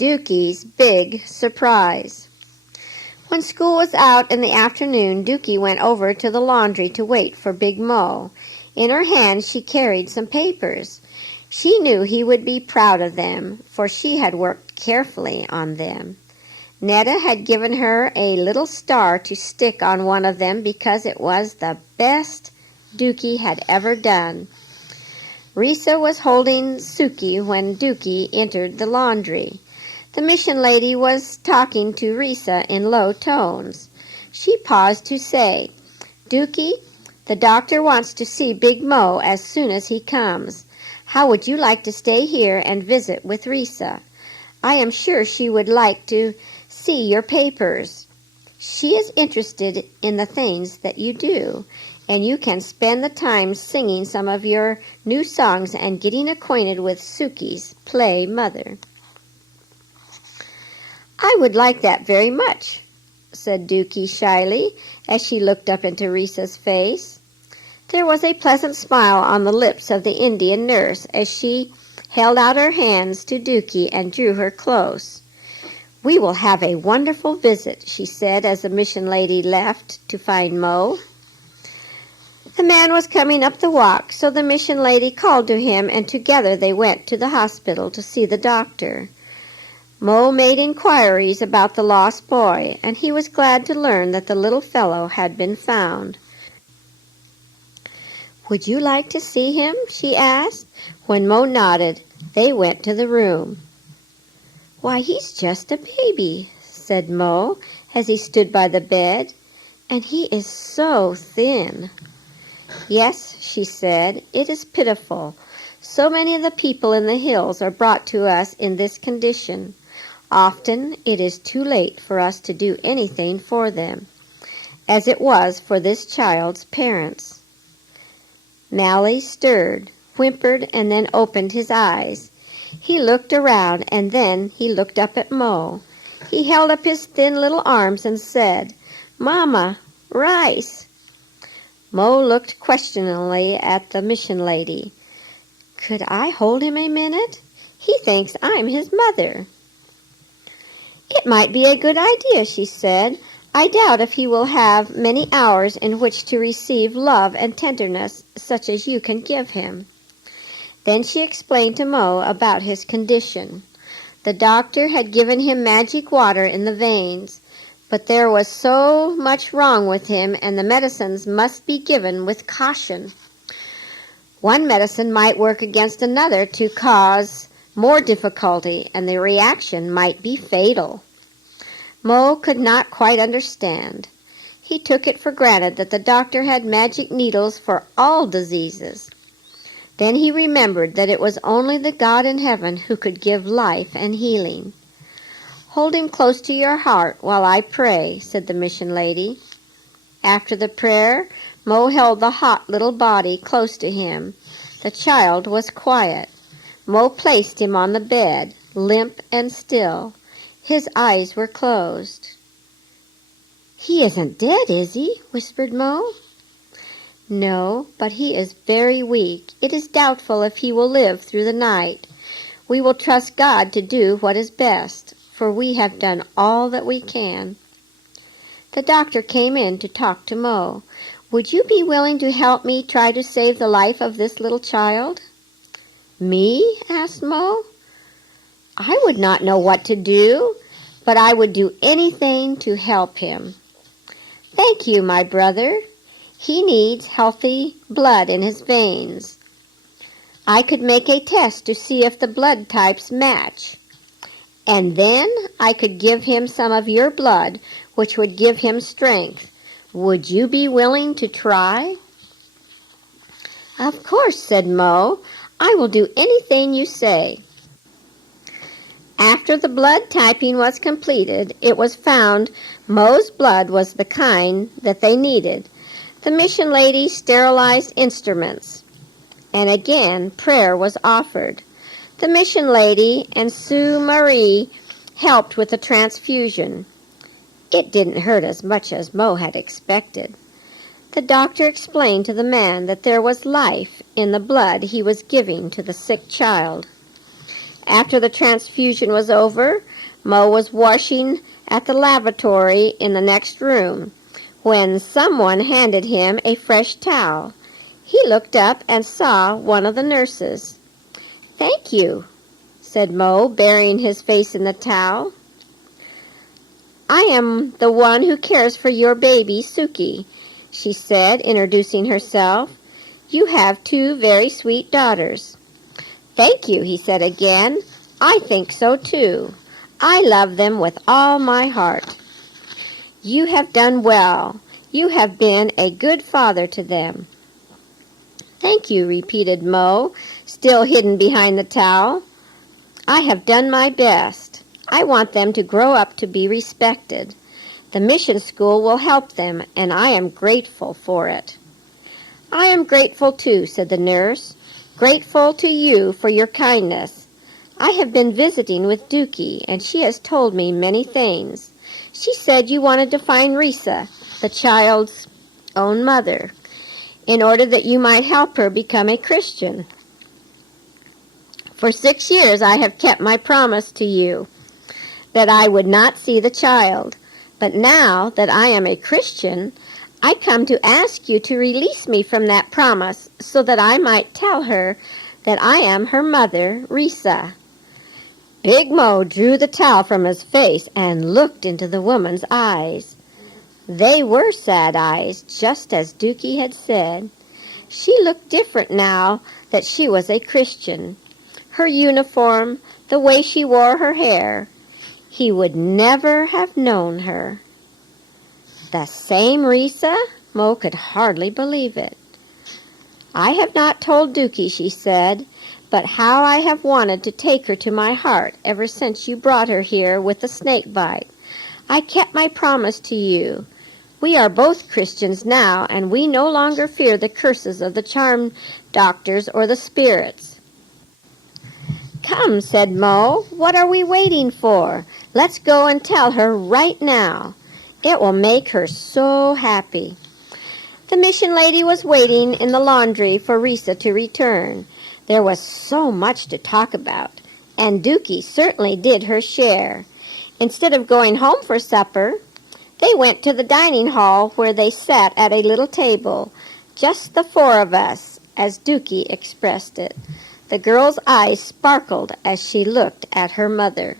Dookie's Big Surprise. When school was out in the afternoon, Dookie went over to the laundry to wait for Big Mo. In her hand she carried some papers. She knew he would be proud of them, for she had worked carefully on them. Netta had given her a little star to stick on one of them because it was the best Dookie had ever done. Risa was holding Suki when Dookie entered the laundry. The mission lady was talking to Risa in low tones. She paused to say, "Dookie, the doctor wants to see Big Mo as soon as he comes. How would you like to stay here and visit with Risa? I am sure she would like to see your papers. She is interested in the things that you do, and you can spend the time singing some of your new songs and getting acquainted with Suki's play mother." "I would like that very much," said Dookie shyly as she looked up into Risa's face. There was a pleasant smile on the lips of the Indian nurse as she held out her hands to Dookie and drew her close. "We will have a wonderful visit," she said as the mission lady left to find Mo. The man was coming up the walk, so the mission lady called to him, and together they went to the hospital to see the doctor. Mo made inquiries about the lost boy, and he was glad to learn that the little fellow had been found. "Would you like to see him?" she asked. When Mo nodded, they went to the room. "Why, he's just a baby," said Mo as he stood by the bed, "and he is so thin." "Yes," she said, "it is pitiful. So many of the people in the hills are brought to us in this condition. Often it is too late for us to do anything for them, as it was for this child's parents." Mally stirred, whimpered, and then opened his eyes. He looked around, and then he looked up at Mo. He held up his thin little arms and said, "Mama, rice." Mo looked questioningly at the mission lady. "Could I hold him a minute? He thinks I'm his mother." "It might be a good idea," she said. "I doubt if he will have many hours in which to receive love and tenderness such as you can give him." Then she explained to Mo about his condition. The doctor had given him magic water in the veins, but there was so much wrong with him, and the medicines must be given with caution. One medicine might work against another to cause more difficulty, and the reaction might be fatal. Mo could not quite understand. He took it for granted that the doctor had magic needles for all diseases. Then he remembered that it was only the God in heaven who could give life and healing. "Hold him close to your heart while I pray," said the mission lady. After the prayer, Mo held the hot little body close to him. The child was quiet. Mo placed him on the bed, limp and still. His eyes were closed. "He isn't dead, is he?" whispered Mo. "No, but he is very weak. It is doubtful if he will live through the night. We will trust God to do what is best, for we have done all that we can." The doctor came in to talk to Mo. "Would you be willing to help me try to save the life of this little child?" "Me?" asked Mo. "I would not know what to do, but I would do anything to help him." "Thank you, my brother. He needs healthy blood in his veins. I could make a test to see if the blood types match. And then I could give him some of your blood, which would give him strength. Would you be willing to try?" "Of course," said Mo. "I will do anything you say." After the blood typing was completed, it was found Mo's blood was the kind that they needed. The mission lady sterilized instruments, and again prayer was offered. The mission lady and Sue Marie helped with the transfusion. It didn't hurt as much as Mo had expected. The doctor explained to the man that there was life in the blood he was giving to the sick child. After the transfusion was over, Mo was washing at the lavatory in the next room when someone handed him a fresh towel. He looked up and saw one of the nurses. "Thank you," said Mo, burying his face in the towel. "I am the one who cares for your baby, Suki," she said, introducing herself. "You have two very sweet daughters." "Thank you," he said again. "I think so too. I love them with all my heart." "You have done well. You have been a good father to them." "Thank you," repeated Mo, still hidden behind the towel. "I have done my best. I want them to grow up to be respected. The mission school will help them, and I am grateful for it." "I am grateful too," said the nurse. "Grateful to you for your kindness. I have been visiting with Dookie, and she has told me many things. She said you wanted to find Risa, the child's own mother, in order that you might help her become a Christian. For 6 years I have kept my promise to you that I would not see the child. But now that I am a Christian, I come to ask you to release me from that promise so that I might tell her that I am her mother, Risa." Big Mo drew the towel from his face and looked into the woman's eyes. They were sad eyes, just as Dookie had said. She looked different now that she was a Christian. Her uniform, the way she wore her hair, he would never have known her. The same Risa? Mo could hardly believe it. "I have not told Dookie," she said, "but how I have wanted to take her to my heart ever since you brought her here with the snake bite. I kept my promise to you. We are both Christians now, and we no longer fear the curses of the charm doctors or the spirits." "Come," said Mo, "what are we waiting for? Let's go and tell her right now. It will make her so happy." The mission lady was waiting in the laundry for Risa to return. There was so much to talk about, and Dookie certainly did her share. Instead of going home for supper, they went to the dining hall where they sat at a little table, "just the four of us," as Dookie expressed it. The girl's eyes sparkled as she looked at her mother.